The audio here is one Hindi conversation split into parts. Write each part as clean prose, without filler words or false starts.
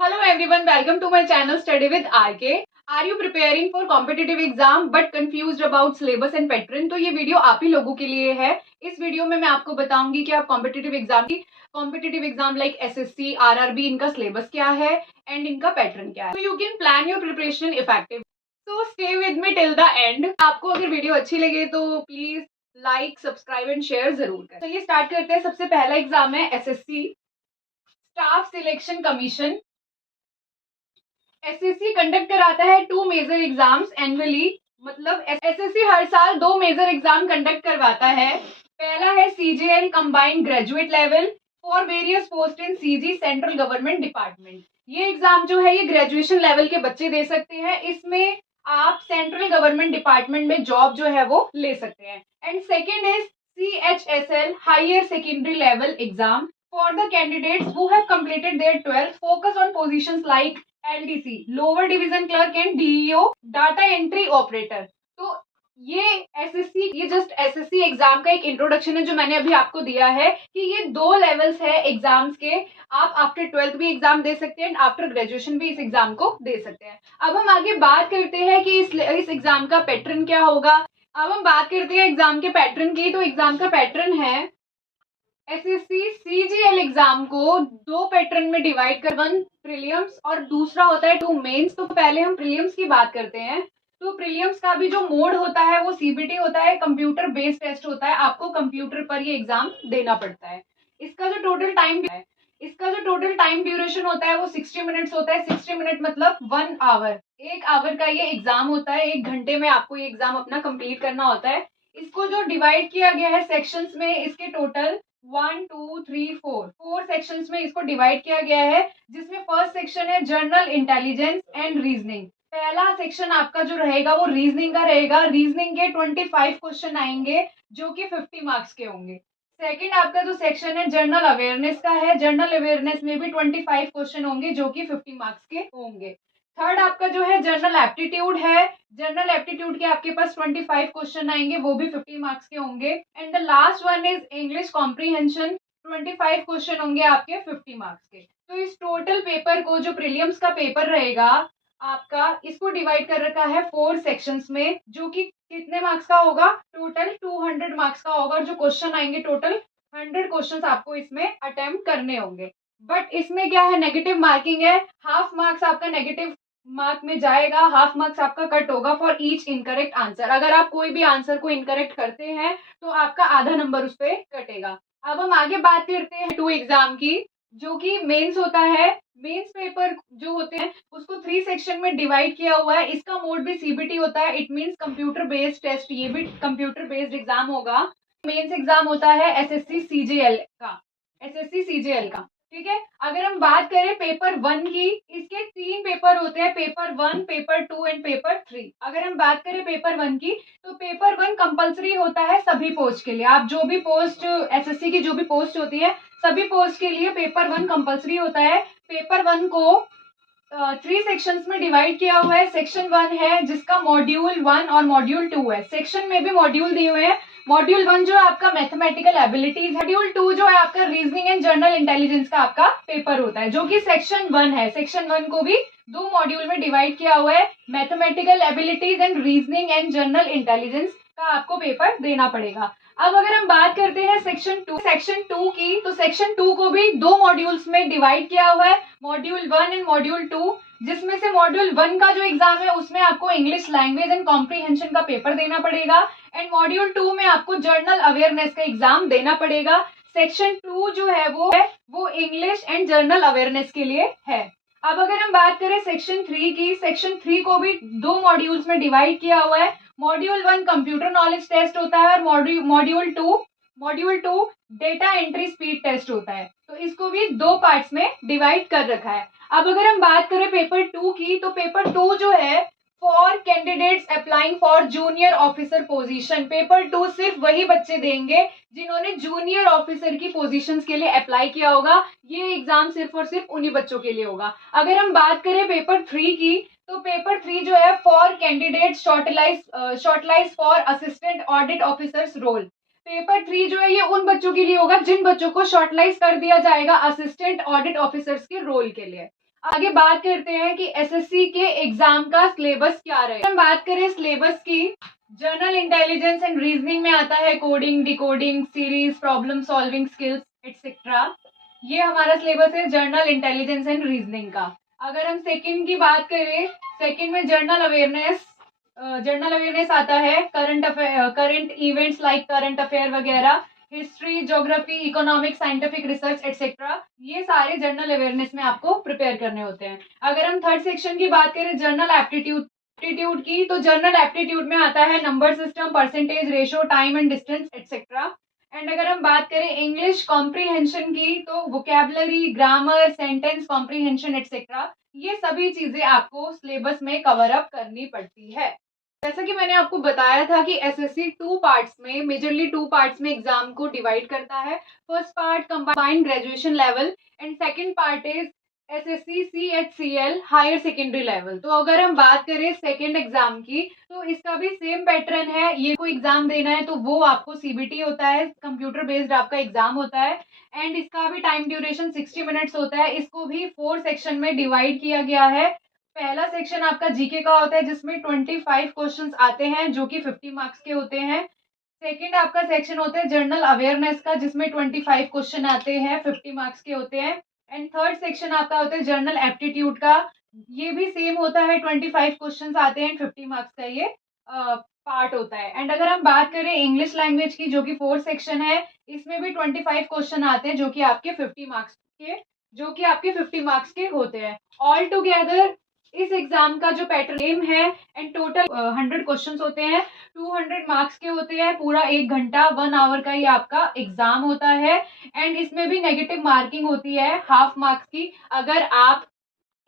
Hello everyone, welcome to my channel Study with RK. Are you preparing for competitive exam but confused about syllabus and pattern? तो ये वीडियो आप ही लोगों के लिए है। इस वीडियो में मैं आपको बताऊंगी कि आप competitive exam like SSC, RRB, इनका सिलेबस क्या है एंड इनका पैटर्न क्या है, तो you can plan your preparation effective. So stay with me till the end. आपको अगर वीडियो अच्छी लगे तो please like, subscribe and share जरूर करें। चलिए स्टार्ट करते हैं। सबसे पहला एग्जाम है SSC staff selection commission. SSC conduct कराता है 2 मेजर एग्जाम्स एनुअली। मतलब एसएससी हर साल 2 मेजर एग्जाम कंडक्ट करवाता है। पहला है CGL combined graduate level for various post in CG central government department. ये एग्जाम जो है ये ग्रेजुएशन लेवल के बच्चे दे सकते हैं। इसमें आप सेंट्रल गवर्नमेंट डिपार्टमेंट में जॉब जो है वो ले सकते हैं। And second is CHSL higher secondary level exam for the candidates who have completed their 12th, focus on positions like LDC, lower division clerk and DEO, data entry operator। तो ये जस्ट एसएससी एग्जाम का एक इंट्रोडक्शन है जो मैंने अभी आपको दिया है कि ये 2 लेवल्स है एग्जाम्स के। आप आफ्टर 12th भी एग्जाम दे सकते हैं एंड आफ्टर ग्रेजुएशन भी इस एग्जाम को दे सकते हैं। अब हम आगे बात करते हैं कि इस एग्जाम का पैटर्न क्या होगा। अब हम बात करते हैं एग्जाम के पैटर्न की। तो एग्जाम का पैटर्न है एसएससी सीजीएल एग्जाम को 2 पैटर्न में डिवाइड कर, 1 प्रीलिम्स और दूसरा होता है 2 मेंस। तो पहले हम प्रीलिम्स की बात करते हैं। तो प्रीलिम्स का भी जो मोड होता है वो सीबीटी होता है, कंप्यूटर बेस्ड टेस्ट होता है। आपको कंप्यूटर पर ये एग्जाम देना पड़ता है। इसका जो टोटल टाइम ड्यूरेशन होता है वो 60 मिनट्स होता है। 60 मिनट मतलब 1 आवर, 1 आवर का ये एग्जाम होता है। 1 घंटे में आपको ये एग्जाम अपना कंप्लीट करना होता है। इसको जो डिवाइड किया गया है सेक्शंस में, इसके टोटल 1 2 3 4 सेक्शंस में इसको डिवाइड किया गया है, जिसमें फर्स्ट सेक्शन है जनरल इंटेलिजेंस एंड रीजनिंग। पहला सेक्शन आपका जो रहेगा वो रीजनिंग का रहेगा। रीजनिंग के 25 क्वेश्चन आएंगे जो कि 50 मार्क्स के होंगे। सेकंड आपका जो सेक्शन है जनरल अवेयरनेस का है। जनरल अवेयरनेस में भी 25 क्वेश्चन होंगे जो कि 50 मार्क्स के होंगे। थर्ड आपका जो है जनरल एप्टीट्यूड है। जनरल एप्टीट्यूड के आपके पास 25 क्वेश्चन आएंगे, वो भी 50 मार्क्स के होंगे। And the last one is English comprehension. 25 question होंगे आपके 50 मार्क्स के। तो इस टोटल पेपर को, जो प्रीलिम्स का पेपर रहेगा आपका, इसको डिवाइड कर रखा है 4 सेक्शंस में, जो कि कितने मार्क्स का होगा, टोटल 200 मार्क्स का होगा। और जो क्वेश्चन आएंगे टोटल 100 क्वेश्चन आपको इसमें अटेम्प्ट करने होंगे। बट इसमें क्या है, नेगेटिव मार्किंग है। हाफ मार्क्स आपका नेगेटिव मार्क में जाएगा, हाफ मार्क्स आपका कट होगा फॉर ईच इनकरेक्ट आंसर। अगर आप कोई भी आंसर को इनकरेक्ट करते हैं तो आपका आधा नंबर उस पर कटेगा। अब हम आगे बात करते हैं 2 एग्जाम की, जो कि मेंस होता है। मेंस पेपर जो होते हैं उसको 3 सेक्शन में डिवाइड किया हुआ है। इसका मोड भी सीबीटी होता है, it means computer based test. ये भी कंप्यूटर बेस्ड एग्जाम होगा। मेंस एग्जाम होता है एसएससी सीजीएल का। ठीक है। अगर हम बात करें पेपर 1 की, इसके 3 पेपर होते हैं, पेपर 1, पेपर 2 एंड पेपर 3। अगर हम बात करें पेपर 1 की, तो पेपर 1 कंपलसरी होता है सभी पोस्ट के लिए। आप जो भी पोस्ट, एसएससी की जो भी पोस्ट होती है, सभी पोस्ट के लिए पेपर 1 कंपलसरी होता है। पेपर 1 को 3 सेक्शंस में डिवाइड किया हुआ है। सेक्शन 1 है जिसका मॉड्यूल 1 और मॉड्यूल 2 है। सेक्शन में भी मॉड्यूल दिए हुए हैं। मॉड्यूल 1 जो है आपका मैथमेटिकल एबिलिटीज, मॉड्यूल 2 जो है आपका रीजनिंग एंड जनरल इंटेलिजेंस का आपका पेपर होता है, जो कि सेक्शन 1 है। सेक्शन 1 को भी 2 मॉड्यूल में डिवाइड किया हुआ है। Mathematical abilities and reasoning and general intelligence का आपको पेपर देना पड़ेगा। अब अगर हम बात करते हैं सेक्शन 2 की, तो सेक्शन 2 को भी 2 मॉड्यूल्स में डिवाइड किया हुआ है, मॉड्यूल 1 एंड मॉड्यूल 2। जिसमें से मॉड्यूल 1 का जो एग्जाम है उसमें आपको इंग्लिश लैंग्वेज एंड कॉम्प्रीहेंशन का पेपर देना पड़ेगा। एंड मॉड्यूल 2 में आपको जनरल अवेयरनेस का एग्जाम देना पड़ेगा। सेक्शन 2 जो है वो इंग्लिश एंड जनरल अवेयरनेस के लिए है। अब अगर हम बात करें सेक्शन 3 की, सेक्शन 3 को भी 2 मॉड्यूल्स में डिवाइड किया हुआ है। मॉड्यूल 1 कंप्यूटर नॉलेज टेस्ट होता है और module 2 data entry speed test होता है। तो इसको भी 2 पार्ट्स में डिवाइड कर रखा है। अब अगर हम बात करें पेपर 2 की, तो पेपर 2 जो है for candidates applying for junior officer position. Paper 2 सिर्फ वही बच्चे देंगे जिन्होंने जूनियर ऑफिसर की पोजीशंस के लिए अप्लाई किया होगा। ये एग्जाम सिर्फ और सिर्फ उन्हीं बच्चों के लिए होगा। अगर हम बात करें पेपर 3 की, तो पेपर 3 जो है for candidate shortlist for assistant audit officers role. Paper 3 जो है ये उन बच्चों के लिए होगा जिन बच्चों को शॉर्टलाइज कर दिया जाएगा असिस्टेंट ऑडिट ऑफिसर्स के रोल के लिए। आगे बात करते हैं कि एसएससी के एग्जाम का सिलेबस क्या रहे। हम बात करें सिलेबस की, जनरल इंटेलिजेंस एंड रीजनिंग में आता है coding, decoding, series, problem solving skills etcetera. ये हमारा सिलेबस है जनरल इंटेलिजेंस एंड रीजनिंग का। अगर हम सेकंड की बात करें, सेकंड में जनरल अवेयरनेस आता है, current events like current affair वगैरह, history, geography, economic, scientific research etcetera. ये सारे जनरल अवेयरनेस में आपको प्रिपेयर करने होते हैं। अगर हम थर्ड सेक्शन की बात करें जनरल एप्टीट्यूड की, तो जनरल एप्टीट्यूड में आता है number system, percentage, ratio, time and distance etcetera. And अगर हम बात करें इंग्लिश कॉम्प्रीहेंशन की, तो vocabulary, grammar, sentence comprehension etcetera. ये सभी चीजें आपको सिलेबस में कवर अप करनी पड़ती है। जैसा कि मैंने आपको बताया था कि एसएससी मेजरली टू पार्ट्स में एग्जाम को डिवाइड करता है। First part combined graduation level and second part is SSC CHCL higher secondary level. तो अगर हम बात करें सेकंड एग्जाम की, तो इसका भी सेम पैटर्न है। ये कोई एग्जाम देना है तो वो आपको सीबीटी होता है, कंप्यूटर बेस्ड आपका एग्जाम होता है। एंड इसका भी टाइम ड्यूरेशन 60 मिनट्स होता है। इसको भी 4 सेक्शन में डिवाइड किया गया है। पहला सेक्शन आपका जीके का होता है जिसमें 25 क्वेश्चंस आते हैं जो कि 50 मार्क्स के होते हैं। सेकंड आपका सेक्शन होता है जनरल अवेयरनेस का जिसमें 25 क्वेश्चन आते हैं, 50 मार्क्स के होते हैं। एंड थर्ड सेक्शन आपका होता है जनरल एप्टीट्यूड का। ये भी सेम होता है, 25 क्वेश्चंस आते हैं, 50 मार्क्स का ये पार्ट होता है। एंड अगर हम बात करें इंग्लिश लैंग्वेज की, जो कि फोर्थ सेक्शन है, इसमें भी 25 क्वेश्चन आते हैं जो कि आपके 50 मार्क्स के होते हैं। ऑल टुगेदर इस एग्जाम का जो पैटर्न है एंड टोटल 100 क्वेश्चंस होते हैं, 200 मार्क्स के होते हैं। पूरा 1 घंटा 1 आवर का ये आपका एग्जाम होता है। एंड इसमें भी नेगेटिव मार्किंग होती है हाफ मार्क्स की, अगर आप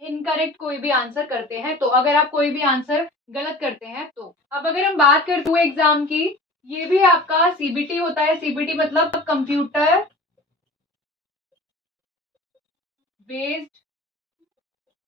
इनकरेक्ट कोई भी आंसर करते हैं तो, अगर आप कोई भी आंसर गलत करते हैं तो। अब अगर हम बात करें टू एग्जाम की, ये भी आपका सीबीटी होता है। सीबीटी मतलब कंप्यूटर बेस्ड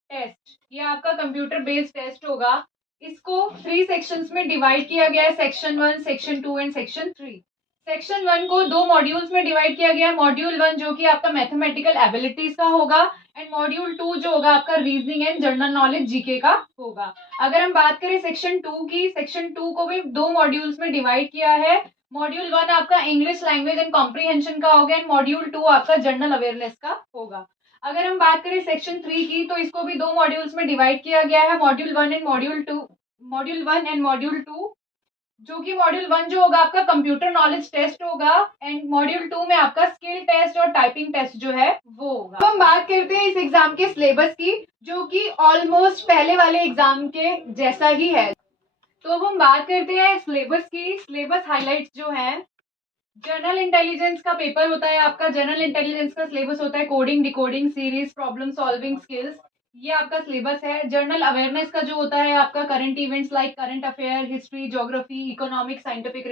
टेस्ट। ये आपका कंप्यूटर बेस्ड टेस्ट होगा। इसको 3 सेक्शंस में डिवाइड किया गया है, section 1, section 2 and section 3। Section 1 को 2 मॉड्यूल्स में डिवाइड किया गया है। मॉड्यूल 1 जो कि आपका मैथमेटिकल एबिलिटीज का होगा, एंड मॉड्यूल 2 जो होगा आपका reasoning and general knowledge GK का होगा। अगर हम बात करें सेक्शन 2 की, सेक्शन 2 को भी 2 मॉड्यूल्स में डिवाइड किया है। मॉड्यूल 1 आपका इंग्लिश लैंग्वेज एंड कॉम्प्रीहेंशन का होगा, एंड मॉड्यूल 2 आपका जनरल अवेयरनेस का होगा। अगर हम बात करें सेक्शन 3 की, तो इसको भी 2 मॉड्यूल्स में डिवाइड किया गया है, मॉड्यूल 1 एंड मॉड्यूल 2, जो कि मॉड्यूल 1 जो होगा आपका कंप्यूटर नॉलेज टेस्ट होगा, एंड मॉड्यूल 2 में आपका स्किल टेस्ट और टाइपिंग टेस्ट जो है वो होगा। तो हम बात करते हैं इस एग्जाम के सिलेबस की, जो कि ऑलमोस्ट पहले वाले एग्जाम के जैसा ही है। तो अब हम बात करते हैं सिलेबस की। सिलेबस हाइलाइट्स जो है, जनरल इंटेलिजेंस का पेपर होता है आपका। जनरल इंटेलिजेंस का सिलेबस होता है coding, decoding, series, problem solving skills. ये आपका सिलेबस है। जनरल अवेयरनेस का जो होता है आपका current events like current affair, history, geography, economic, scientific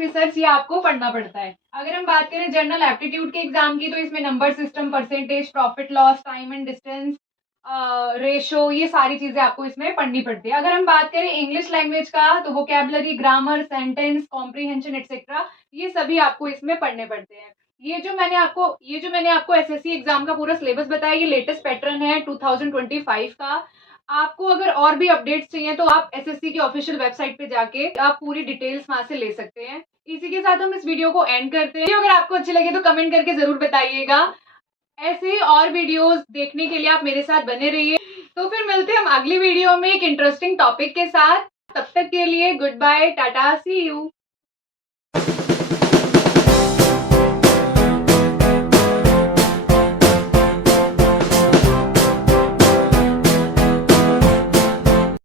research ये आपको पढ़ना पड़ता है। अगर हम बात करें जनरल एप्टीट्यूड के एग्जाम की, तो इसमें number system, percentage, profit loss, time and distance, ratio, ये सारी चीजें आपको इसमें पढ़नी पड़ती है। अगर हम बात करें इंग्लिश लैंग्वेज का, तो vocabulary, grammar, sentence comprehension etcetera, ये सभी आपको इसमें पढ़ने पड़ते हैं। ये जो मैंने आपको एसएससी एग्जाम का पूरा सिलेबस बताया, ये लेटेस्ट पैटर्न है 2025 का। आपको अगर और भी अपडेट्स चाहिए तो आप एसएससी की ऑफिशियल वेबसाइट पे जाके आप पूरी डिटेल्स वहां से ले सकते हैं। इसी के साथ हम इस वीडियो को एंड करते हैं। अगर आपको अच्छी लगे तो कमेंट करके जरूर बताइएगा। ऐसे ही और वीडियोस देखने के लिए आप मेरे साथ बने रहिए। तो फिर मिलते हैं हम अगली वीडियो में एक इंटरेस्टिंग टॉपिक के साथ। तब तक के लिए गुड बाय, टाटा, सी यू।